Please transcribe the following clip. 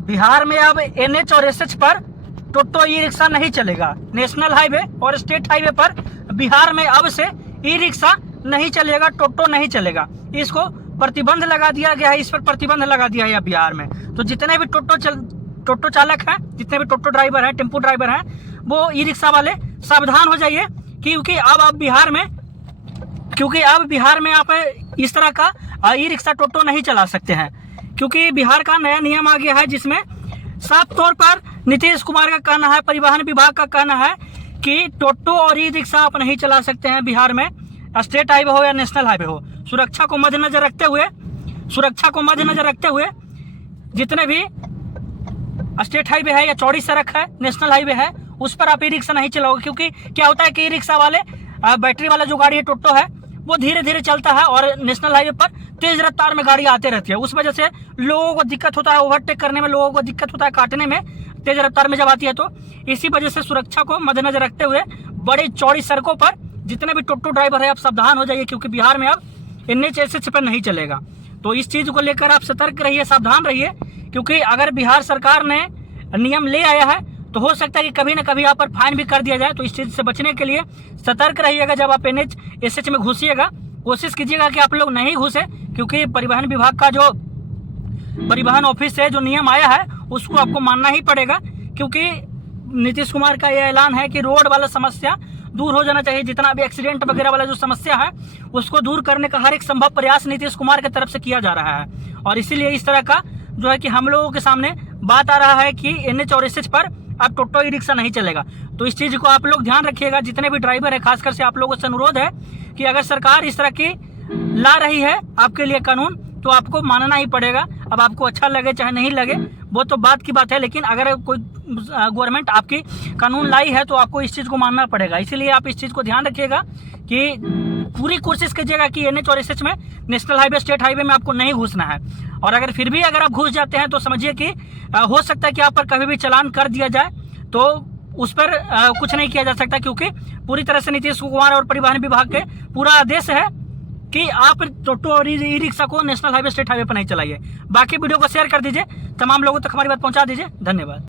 बिहार में अब NH और SH पर टोटो ई रिक्शा नहीं चलेगा। नेशनल हाईवे और स्टेट हाईवे पर बिहार में अब से ई रिक्शा नहीं चलेगा, टोटो नहीं चलेगा। इसको प्रतिबंध लगा दिया गया है, इस पर प्रतिबंध लगा दिया है बिहार में। तो जितने भी टोटो चालक हैं, जितने भी टोटो ड्राइवर हैं, टेम्पो ड्राइवर हैं, वो ई रिक्शा वाले सावधान हो जाइए, क्योंकि अब बिहार में आप इस तरह का ई रिक्शा टोटो नहीं चला सकते हैं, क्योंकि बिहार का नया नियम आ गया है, जिसमें साफ तौर पर नीतीश कुमार का कहना है, परिवहन विभाग का कहना है कि टोटो और ई रिक्शा आप नहीं चला सकते हैं बिहार में, स्टेट हाईवे हो या नेशनल हाईवे हो। सुरक्षा को मद्देनजर रखते हुए जितने भी स्टेट हाईवे है या चौड़ी सड़क है, नेशनल हाईवे है, उस पर आप ई रिक्शा नहीं चलाओगे। क्योंकि क्या होता है कि ई रिक्शा वाले बैटरी वाला जो गाड़ी है टोटो है, वो धीरे धीरे चलता है और नेशनल हाईवे पर तेज रफ्तार में गाड़ी आते रहती है। उस वजह से लोगों को दिक्कत होता है, ओवरटेक करने में लोगों को दिक्कत होता है, काटने में तेज रफ्तार में जब आती है। तो इसी वजह से सुरक्षा को मद्देनजर रखते हुए बड़ी चौड़ी सड़कों पर जितने भी टोटो ड्राइवर है आप सावधान हो जाइए, क्योंकि बिहार में अब NH SH पर नहीं चलेगा। तो इस चीज को लेकर आप सतर्क रहिए, सावधान रहिए, क्योंकि अगर बिहार सरकार ने नियम ले आया है तो हो सकता है कि कभी ना कभी यहाँ पर फाइन भी कर दिया जाए। तो इस चीज से बचने के लिए सतर्क रहिएगा। जब आप NH SH में घुसिएगा, कोशिश कीजिएगा कि आप लोग नहीं घुसे, क्योंकि परिवहन विभाग का जो परिवहन ऑफिस से जो नियम आया है उसको आपको मानना ही पड़ेगा। क्योंकि नीतीश कुमार का यह ऐलान है कि रोड वाला समस्या दूर हो जाना चाहिए। जितना भी एक्सीडेंट वगैरह वाला जो समस्या है उसको दूर करने का हर एक संभव प्रयास नीतीश कुमार की तरफ से किया जा रहा है, और इसीलिए इस तरह का जो है कि हम लोगों के सामने बात आ रहा है कि NH और SH पर अब टोटो ई रिक्शा नहीं चलेगा। तो इस चीज को आप लोग ध्यान रखिएगा। जितने भी ड्राइवर है, खासकर से आप लोगों से अनुरोध है कि अगर सरकार इस तरह की ला रही है आपके लिए कानून, तो आपको मानना ही पड़ेगा। अब आपको अच्छा लगे चाहे नहीं लगे, वो तो बात की बात है, लेकिन अगर कोई गवर्नमेंट आपकी कानून लाई है तो आपको इस चीज़ को मानना पड़ेगा। इसीलिए आप इस चीज़ को ध्यान रखिएगा कि पूरी कोशिश कीजिएगा कि NH और SH में, नेशनल हाईवे स्टेट हाईवे में आपको नहीं घुसना है। और अगर फिर भी अगर आप घुस जाते हैं तो समझिए कि हो सकता है कि आप पर कभी भी चालान कर दिया जाए, तो उस पर कुछ नहीं किया जा सकता, क्योंकि पूरी तरह से नीतीश कुमार और परिवहन विभाग के पूरा आदेश है कि आप टोटो और ई रिक्शा को नेशनल हाईवे स्टेट हाईवे पर नहीं चलाइए। बाकी वीडियो को शेयर कर दीजिए, तमाम लोगों तक हमारी बात पहुंचा दीजिए। धन्यवाद।